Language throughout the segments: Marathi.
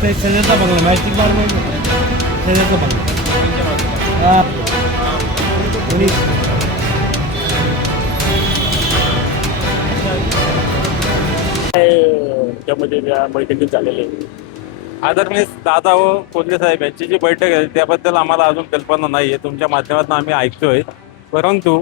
Sen senede bakalım. Erkekler mi? Senede bakalım. Ha. त्यामध्ये त्या बैठकीत झालेले आहे? आदरणीय दादा व कोल्हे साहेब यांची जी बैठक आहे त्याबद्दल आम्हाला अजून कल्पना नाही आहे तुमच्या माध्यमातून आम्ही ऐकतोय. परंतु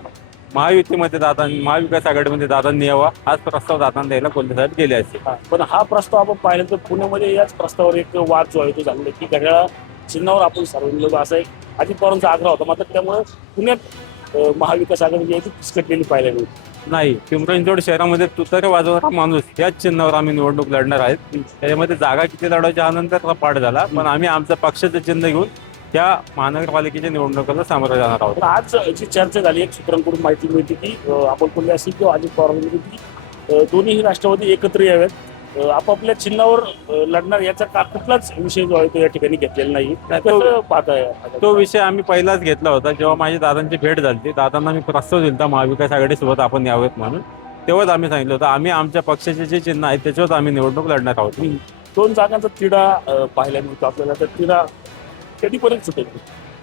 महायुतीमध्ये दादा महाविकास आघाडीमध्ये दादांनी यावा हाच प्रस्ताव दादांना द्यायला कोल्हे साहेब गेले असते हा, पण हा प्रस्ताव आपण पाहिला तर पुण्यामध्ये याच प्रस्तावावर एक वाद जो आहे तो झालेला आहे की घड्याळा चिन्हावर आपण सर्व लोक असा एक अजित पवारांचा आग्रह होता मात्र त्यामुळे पुण्यात महाविकास आघाडी जी आहे ती फिसकटलेली पाहायला मिळते. नाही पिंपरी शहरामध्ये तुतारे वाजवणारा माणूस याच चिन्हावर आम्ही निवडणूक लढणार आहेत. त्याच्यामध्ये जागा किती लढवायच्या आनंतर पाठ झाला पण आम्ही आमचं पक्षाचं चिन्ह घेऊन त्या महानगरपालिकेच्या निवडणुकीला सामोरं जाणार आहोत. आज जी चर्चा झाली एक सूत्रांकडून माहिती मिळते की अमोल कोल्हे असेल किंवा अजित पवार यांनी की दोन्हीही राष्ट्रवादी एकत्र यावेत. आपापल्या चिन्हावर लढणार याचा का कुठलाच विषय जो आहे तो या ठिकाणी घेतलेला नाही. तो- कसं पाहताय तो विषय आम्ही पहिलाच घेतला होता. जेव्हा माझी दादांची भेट झाली दादांना मी प्रस्ताव दिला होता महाविकास आघाडीसोबत आपण यावेत म्हणून. तेव्हाच आम्ही सांगितलं होतं आम्ही आमच्या पक्षाचे जे चिन्ह आहे त्याच्यावर आम्ही निवडणूक लढणार आहोत. दोन जागांचा तिढा पाहायला मिळतो आपल्याला. तर तिढा कधीपर्यंत सुटेल?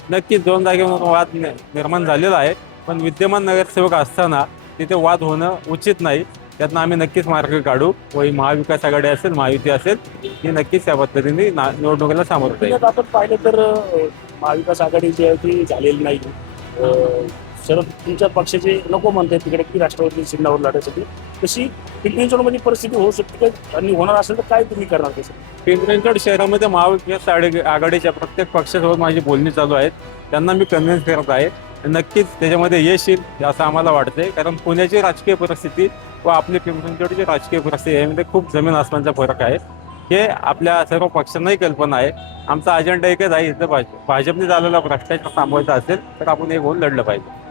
नक्कीच दोन जागेवरून वाद निर्माण झालेला आहे. पण विद्यमान नगरसेवक असताना तिथे वाद होणं उचित नाही. त्यातनं आम्ही नक्कीच मार्ग काढू. व ही महाविकास आघाडी असेल महायुती असेल ही नक्कीच त्या पद्धतीने ना- निवडणुकीला सामोरं जाईल. आपण पाहिलं तर अं, महाविकास आघाडी जी आहे ती झालेली नाही. अं, शरद तुमच्या पक्षाचे नको म्हणतात तिकडे की राष्ट्रवादी चिन्हावर लढायसाठी तशी पिंपरी मध्ये परिस्थिती होऊ शकते का? आणि होणार असेल तर काय तुम्ही करणार तसं पिंपरी शहरामध्ये महाविकास आघाडी- आघाडीच्या प्रत्येक पक्षासोबत माझी बोलणी चालू आहेत त्यांना मी कन्व्हिन्स करत आहे. नक्कीच त्याच्यामध्ये यश येईल असं आम्हाला वाटतंय. कारण पुण्याची राजकीय परिस्थिती व आपली पिंपरी राजकीय परिस्थिती यामध्ये खूप जमीन आसमानचा फरक आहे. हे आपल्या सर्व पक्षांनाही कल्पना आहे. आमचा अजेंडा एकच आहे इथं भाजपने झालेला भ्रष्टाचार थांबवायचा असेल तर आपण एक होऊन लढलं पाहिजे.